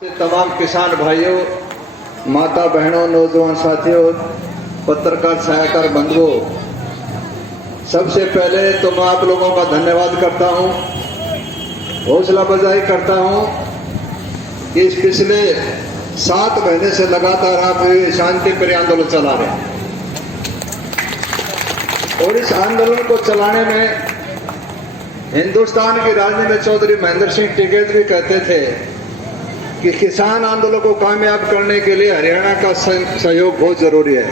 तमाम किसान भाइयों, माता बहनों, नौजवान साथियों, पत्रकार सहायकार बंधुओं, सबसे पहले तो मैं आप लोगों का धन्यवाद करता हूं, हौसला अफजाई करता हूं कि इस पिछले 7 महीने से लगातार आप ये शांति प्रिय आंदोलन चला रहे हैं। और इस आंदोलन को चलाने में हिंदुस्तान की राजनीति में चौधरी महेंद्र सिंह टिकैत भी कहते थे कि किसान आंदोलन को कामयाब करने के लिए हरियाणा का सहयोग बहुत जरूरी है,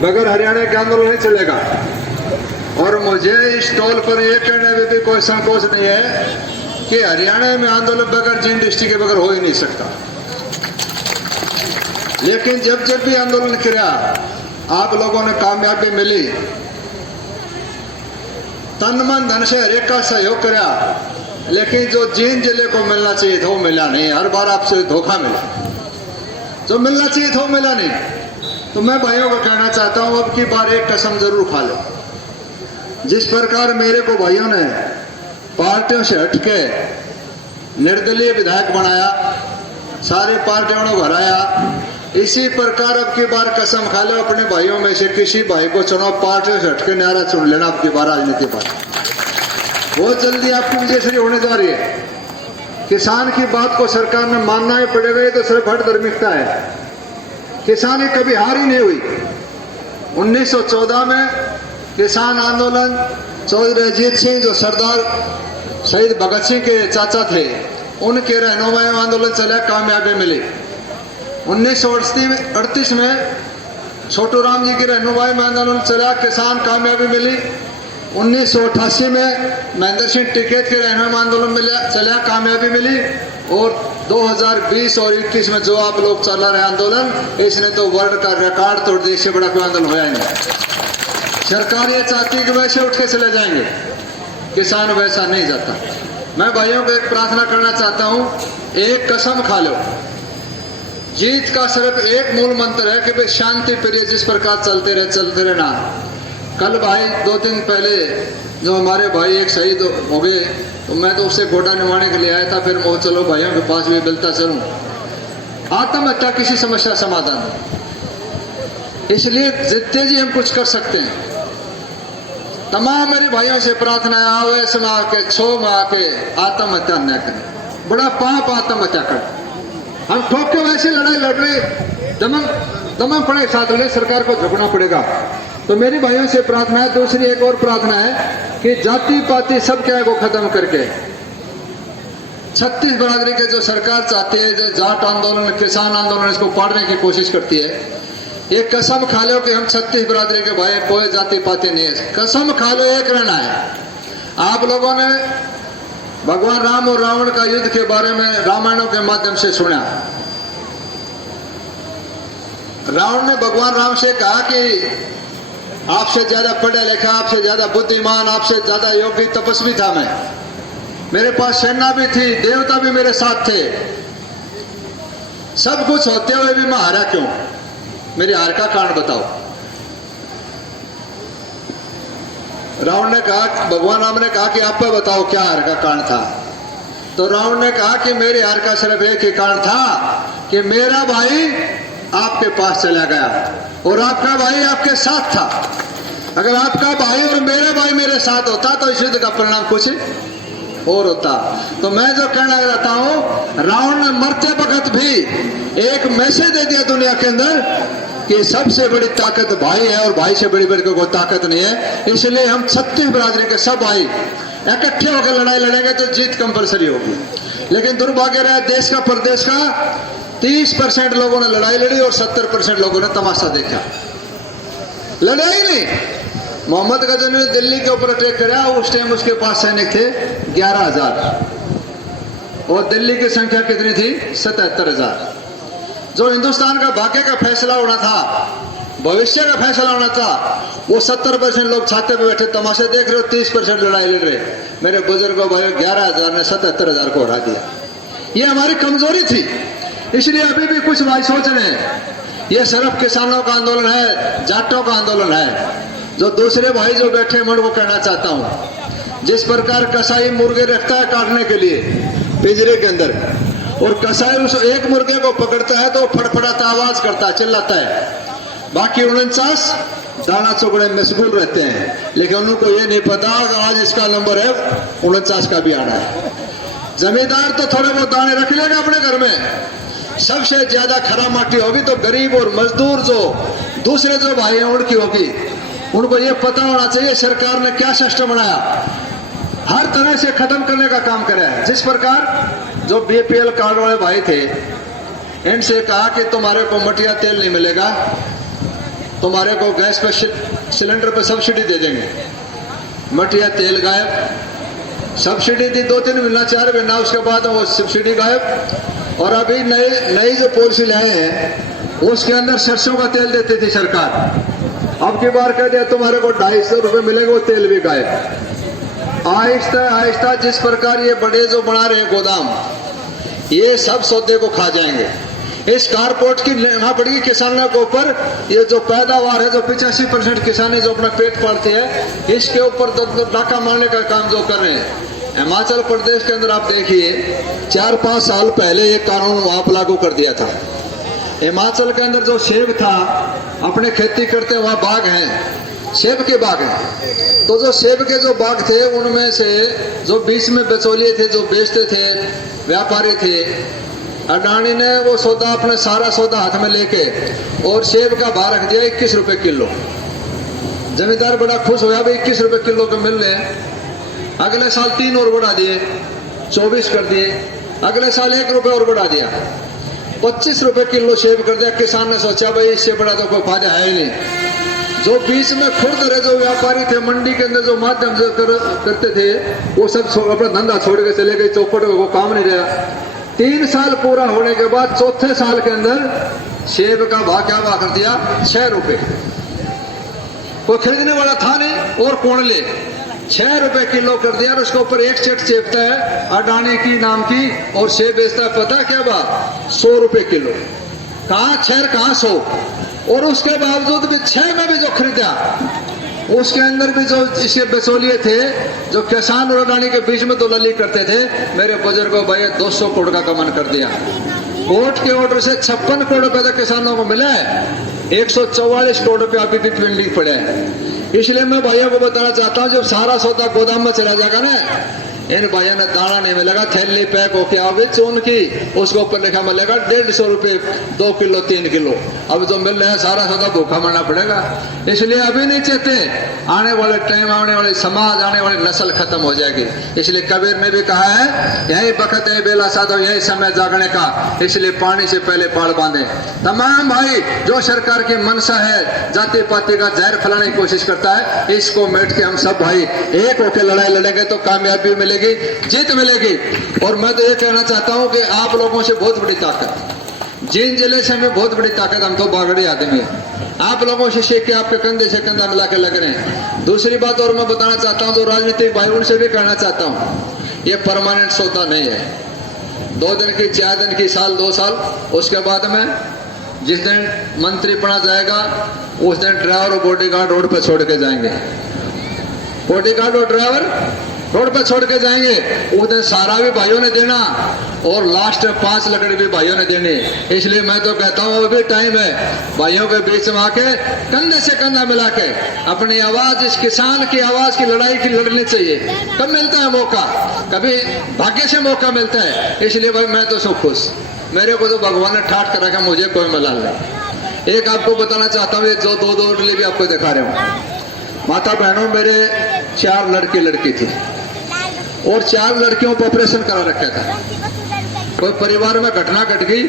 बगैर हरियाणा के आंदोलन नहीं चलेगा। और मुझे इस टोल पर यह कहने में भी कोई संकोच नहीं है कि हरियाणा में आंदोलन बगैर जींद डिस्ट्रिक्ट के बगैर हो ही नहीं सकता। लेकिन जब जब भी आंदोलन किया, आप लोगों ने कामयाबी मिली, तन मन धन से हर एक का सहयोग किया, लेकिन जो जींद जिले को मिलना चाहिए था वो मिला नहीं। हर बार आपसे धोखा मिला, जो मिलना चाहिए था वो मिला नहीं। तो मैं भाइयों को कहना चाहता हूं, अब की बार एक कसम जरूर खा लो। जिस प्रकार मेरे को भाइयों ने पार्टियों से हटके निर्दलीय विधायक बनाया, सारी पार्टियों ने हराया, इसी प्रकार अब की बार कसम खा लो, अपने भाइयों में से किसी भाई को चुनाव पार्टियों से हटके नारा चुन लेना। अब की बार राजनीति पर बहुत जल्दी आपकी विजयश्री होने जा रही है। किसान की बात को सरकार ने मानना ही पड़ेगा, ये तो सिर्फ हट धार्मिकता है। किसानी कभी हार ही नहीं हुई। 1914 में किसान आंदोलन, चौधरी अजीत सिंह जो सरदार शहीद भगत सिंह के चाचा थे, उनके रहनुमाई में आंदोलन चला, कामयाबी मिली। 1938 में छोटू राम जी की रहनुमाई में आंदोलन चला, किसान कामयाबी मिली। 1988 में महेंद्र सिंह टिकैत के रहनुमा आंदोलन चला, कामयाबी मिली। और 2020 और 21 में जो आप लोग चला रहे आंदोलन, इसने तो वर्ल्ड का रिकॉर्ड तोड़ दिया। इससे बड़ा कोई आंदोलन होया नहीं। सरकार ये चाहती है कि वैसे उठ के चले जाएंगे, किसान वैसा नहीं जाता। मैं भाइयों को एक प्रार्थना करना चाहता हूं, एक कसम खा लो, जीत का सिर्फ एक मूल मंत्र है कि भाई शांति प्रिय जिस प्रकार चलते रहना। कल भाई 2 दिन पहले जो हमारे भाई एक शहीद हो गए, तो मैं तो उससे गोटा निभाने के लिए आया था। फिर मैं चलो भाइयों के पास भी मिलता चलूं। आत्महत्या किसी समस्या समाधान नहीं, इसलिए जितने जी हम कुछ कर सकते हैं। तमाम मेरे भाइयों से प्रार्थना है, आओ ऐसे में आके छो में आके आत्महत्या न करें। बड़ा पाप आत्महत्या कर, हम ठोक के वैसे लड़ाई लड़ रहे, दमन पड़े साथ लड़े, सरकार को झुकना पड़ेगा। तो मेरी भाइयों से प्रार्थना है। दूसरी एक और प्रार्थना है कि जाति पाति सब क्या को खत्म करके 36 बरादरी के जो सरकार चाहती है, जो जाट आंदोलन, किसान आंदोलन, इसको पाड़ने की कोशिश करती है, एक कसम खा लो कि हम 36 बरादरी के भाई, कोई जाति पाति नहीं है। कसम खा लो, एक रहना है। आप लोगों ने भगवान राम और रावण का युद्ध के बारे में रामायणों के माध्यम से सुना। रावण ने भगवान राम से कहा कि आपसे ज्यादा पढ़ा लिखा, आपसे ज्यादा बुद्धिमान, आपसे ज्यादा योगी तपस्वी था मैं, मेरे पास सेना भी थी, देवता भी मेरे साथ थे, सब कुछ होते हुए भी मैं हारा क्यों? मेरी हार का कारण बताओ। रावण ने कहा, भगवान राम ने कहा कि आप पे बताओ क्या हार का कारण था। तो रावण ने कहा कि मेरी हार का सिर्फ एक ही कारण था कि मेरा भाई आपके पास चला गया और आपका भाई आपके साथ था। अगर आपका भाई और मेरा भाई मेरे साथ होता तो इस युद्ध का परिणाम कुछ और होता। तो मैं जो कहना चाहता हूं, रावण ने मरते वक्त भी एक मैसेज दे दिया दुनिया के अंदर कि सबसे बड़ी ताकत भाई है और भाई से बड़ी कोई ताकत नहीं है। इसलिए हम 36 बरादरी के सब भाई इकट्ठे होकर लड़ाई लड़ेंगे तो जीत कंपलसरी होगी। लेकिन दुर्भाग्य रहा, देश का प्रदेश का 30% लोगों ने लड़ाई लड़ी और 70% लोगों ने तमाशा देखा, लड़ाई नहीं। मोहम्मद गजनवी ने दिल्ली के ऊपर अटैक किया, उस टाइम उसके पास सैनिक थे 11,000 और दिल्ली की संख्या कितनी थी? 77,000। जो हिंदुस्तान का भाग्य का फैसला होना था, भविष्य का फैसला होना था, वो 70% लोग छाते पे बैठे तमाशे देख रहे हो, 30% लड़ाई लड़ रहे। मेरे बुजुर्गों भाई 11,000 ने 77,000 को हरा दिया। ये हमारी कमजोरी थी। इसलिए अभी भी कुछ भाई सोच रहे हैं ये सिर्फ किसानों का आंदोलन है, जाटों का आंदोलन है। जो दूसरे भाई जो बैठे हैं, मैं उनको कहना चाहता हूं, जिस प्रकार कसाई मुर्गे रखता है काटने के लिए पिंजरे के अंदर, और कसाई उस एक मुर्गे को पकड़ता है तो फड़फड़ाता आवाज करता है, चिल्लाता है। बाकी 49 दाना चुगड़े में मशगूल रहते हैं, लेकिन उनको ये नहीं पता कि आज इसका नंबर है 49 का भी आना है। जमींदार तो थोड़े बहुत दाने रख लेगा अपने घर में, सबसे ज्यादा खरा माटी होगी तो गरीब और मजदूर जो दूसरे जो भाई हैं उनकी होगी। उनको ये पता होना चाहिए सरकार ने क्या सिस्टम बनाया, हर तरह से खत्म करने का काम करे है। जिस प्रकार जो बीपीएल कार्ड वाले भाई थे, इनसे कहा कि तुम्हारे को मटिया तेल नहीं मिलेगा, तुम्हारे को गैस पे सिलेंडर पे सब्सिडी दे देंगे। मटिया तेल गायब, सब्सिडी दी 2-3 महीना 4 महीना, उसके बाद वो सब्सिडी गायब। और अभी नई जो पॉलिसी लाए हैं उसके अंदर सरसों का तेल देती थी सरकार, अब की बार कह दिया तुम्हारे को 250 रुपये मिलेगा, वो तेल भी गायब। आहिस्ता आहिस्ता जिस प्रकार ये बड़े जो बना रहे हैं गोदाम, ये सब सौदे को खा जाएंगे। इस कारपोर्ट की लेना पड़ेगी किसानों के ऊपर। ये जो पैदावार है, जो 85% किसानी जो अपना पेट पालती है, इसके ऊपर डाका मारने का काम जो कर रहे हैं। हिमाचल प्रदेश के अंदर आप देखिए 4-5 साल पहले ये कानून वहां पर लागू कर दिया था। हिमाचल के अंदर जो सेब था, अपने खेती करते वहां बाग हैं, सेब के बाग हैं, तो जो सेब के जो बाग थे उनमें से जो बीच में बिचौलिए थे, जो बेचते थे, व्यापारी थे, अडानी ने वो सौदा अपने सारा सौदा हाथ में लेके और सेब का भाव रख दिया 21 रुपए किलो। जमींदार बड़ा खुश होया, भाई 21 रुपए किलो के मिल रहे हैं। अगले साल 3 और बढ़ा दिए, 24 कर दिए। अगले साल 1 रुपए और बढ़ा दिया, 25 रुपए किलो सेब कर दिया। किसान ने सोचा भाई इससे बड़ा तो कोई फायदा है ही नहीं। जो बीच में खुद रहे जो व्यापारी थे, मंडी के अंदर जो माध्यम से करते थे, वो सब अपना धंधा छोड़ के चले गए, चौपट को काम नहीं रहा। 3 साल पूरा होने के बाद चौथे साल के अंदर सेब का भाव क्या भाव कर दिया, 6 रुपए। कोई खरीदने वाला था नहीं और कौन ले, 6 रुपए किलो कर दिया। और उसके ऊपर एक सेट चेपता है अडानी की नाम की, और सेब बेचता है पता क्या भाव, 100 रुपए किलो। कहाँ 6 कहाँ 100। और उसके बावजूद भी 6 में भी जो खरीदा, उसके अंदर भी जो इसके बिचौलिए थे, जो किसान और अडानी के बीच में दलाली करते थे, मेरे बुजुर्गों भाई 200 करोड़ का कमन कर दिया। कोर्ट के ऑर्डर से 56 करोड़ रुपए तक किसानों को मिला है, 144 करोड़ रुपए अभी भी पेंडिंग पड़े हैं। इसलिए मैं भाइयों को बताना चाहता हूँ, जब सारा सौदा गोदाम में चला जाएगा ना, इन भाइयों ने दाना नहीं मिलेगा, थैली पैक होके आओगे चून की, उसके ऊपर लिखा मिलेगा 150 रुपये 2 किलो 3 किलो। अब जो मिल रहा है सारा सौदा भूखा मरना पड़ेगा। इसलिए अभी नहीं चाहते, आने वाले टाइम, आने वाले समाज, आने वाली नस्ल खत्म हो जाएगी। इसलिए कबीर ने भी कहा है, यही वक्त है बेला साधो, यही समय जागने का, इसलिए पानी से पहले पाल बांधे। तमाम भाई जो सरकार की मनसा है, जाति पाति का जहर फैलाने की कोशिश करता है, इसको मिट के हम सब भाई एक होकर लड़ाई लड़ेंगे तो कामयाबी मिलेगी, जीत मिलेगी। और मैं तो ये कहना चाहता हूं कि आप लोगों से बहुत बड़ी ताकत, जिन जिले से हमें बहुत बड़ी ताकत, हम तो बागड़ी आदमी हैं, आप लोगों से सीख के आपके कंधे से कंधा मिला के लग रहे हैं। दूसरी बात और मैं बताना चाहता हूं, जो राजनीतिक भाई उनसे भी कहना चाहता हूं, ये परमानेंट सौदा नहीं है। 2 दिन की, 4 दिन की, साल 2 साल, उसके बाद में जिस दिन मंत्री बना जाएगा उस दिन ड्राइवर और बॉडीगार्ड रोड पर छोड़ के जाएंगे, बॉडीगार्ड और ड्राइवर रोड पर छोड़ के जाएंगे। उस दिन सारा भी भाइयों ने देना और लास्ट में 5 लकड़ी भी भाइयों ने देनी। इसलिए मैं तो कहता हूँ अभी टाइम है भाइयों के बीच में आके कंधे से कंधा मिला के अपनी आवाज, इस किसान की आवाज की लड़ाई की लड़नी चाहिए। कब मिलता है मौका, कभी भाग्य से मौका मिलता है। इसलिए भाई मैं तो सब खुश, मेरे को तो भगवान ने ठाट कर रखा, मुझे कोई मलाल नहीं। एक आपको बताना चाहता हूँ, जो 2 भी आपको दिखा रहे हूँ। माता बहनों, मेरे 4 लड़की थी और 4 लड़कियों को ऑपरेशन करा रखा था। कोई परिवार में घटना घट गई,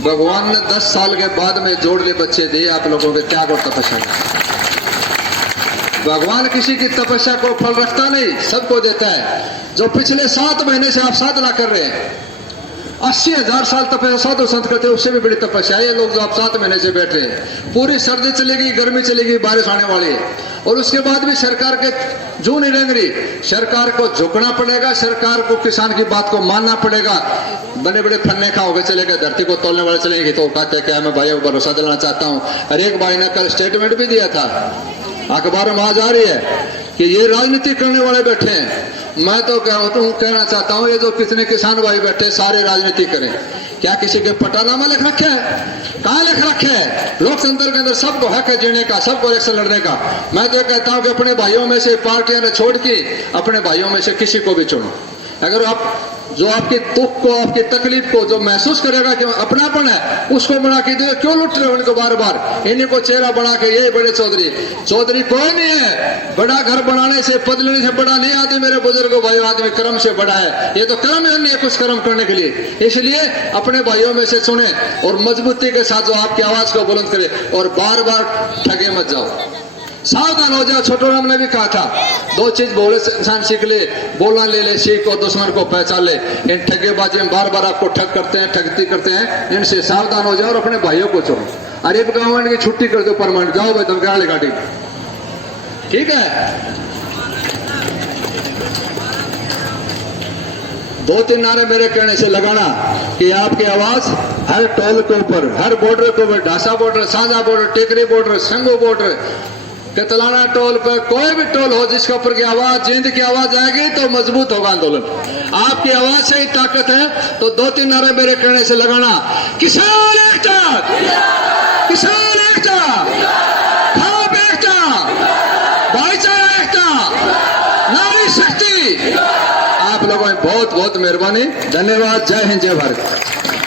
भगवान ने 10 साल के बाद में जोड़े बच्चे दिए। आप लोगों के त्याग और तपस्या, भगवान किसी की तपस्या को फल रखता नहीं, सबको देता है। जो पिछले 7 महीने से आप साधना कर रहे हैं, 80,000 साल तपस्या साधु संत करते हैं, उससे भी बड़ी तपस्या है ये लोग जो आप 7 महीने से बैठ रहे हैं। पूरी सर्दी चलेगी, गर्मी चलेगी, बारिश आने वाली है, और उसके बाद भी सरकार के जू नहीं रेंग रही। सरकार को झुकना पड़ेगा, सरकार को किसान की बात को मानना पड़ेगा। बड़े बड़े फन्ने खा होकर चले गए, धरती को तोड़ने वाले चलेंगे, तो कहते क्या, मैं भाइयों को भरोसा दिलाना चाहता हूँ। हर एक भाई ने कल स्टेटमेंट भी दिया था, अखबार में आज आ रही है कि ये राजनीति करने वाले बैठे हैं। मैं तो कहना चाहता हूँ, ये जो कितने किसान भाई बैठे सारे राजनीति करें, क्या किसी के पट्टानामा लिख रखे है? कहाँ लिख रखे है? लोकतंत्र के अंदर सबको हक है जीने का, सबको इलेक्शन लड़ने का। मैं तो कहता हूँ कि अपने भाइयों में से पार्टियां ने छोड़ के अपने भाइयों में से किसी को भी चुनो। अगर आप जो आपके दुख को, आपकी तकलीफ को जो महसूस करेगा कि अपनापन है, उसको बना के दे। क्यों लुट रहे हो इनको बार बार? इन्हीं को चेहरा बना के यही बड़े चौधरी। चौधरी कोई नहीं है। बड़ा घर बनाने से, पद लेने से बड़ा नहीं आदमी मेरे बुजुर्गों भाई, आदमी कर्म से बड़ा है। ये तो कर्म है, नहीं कुछ कर्म करने के लिए। इसलिए अपने भाइयों में से सुने और मजबूती के साथ जो आपकी आवाज को बुलंद करे, और बार बार ठगे मत जाओ, सावधान हो जाओ। छोटो राम ने भी कहा था, दो चीज बोले से इंसान सीख ले, बोलना ले ले सीख और दुश्मन को पहचान ले। इन ठगेबाजी में बार बार आपको ठग करते हैं, ठगती करते हैं, इनसे सावधान हो जाओ और अपने भाइयों को चुनो। अरे गवर्नमेंट की छुट्टी कर दो परमानेंट, जाओ भाई तुम गाड़ी गाड़ी, ठीक है। 2-3 नारे मेरे कहने से लगाना कि आपकी आवाज हर टोल के ऊपर, हर बॉर्डर के ऊपर, ढासा बॉर्डर, साझा बॉर्डर, टेकरी बॉर्डर, संगो बॉर्डर, कतलाना टोल पर, कोई भी टोल हो जिसके ऊपर की आवाज, जिंद की आवाज आएगी तो मजबूत होगा आंदोलन। आपकी आवाज से ही ताकत है। तो 2-3 नारे मेरे कहने से लगाना, किसान एकता, किसान एकता, खाप एकता, भाईचारा एकता, नारी शक्ति। आप लोगों की बहुत बहुत मेहरबानी, धन्यवाद। जय हिंद, जय भारत।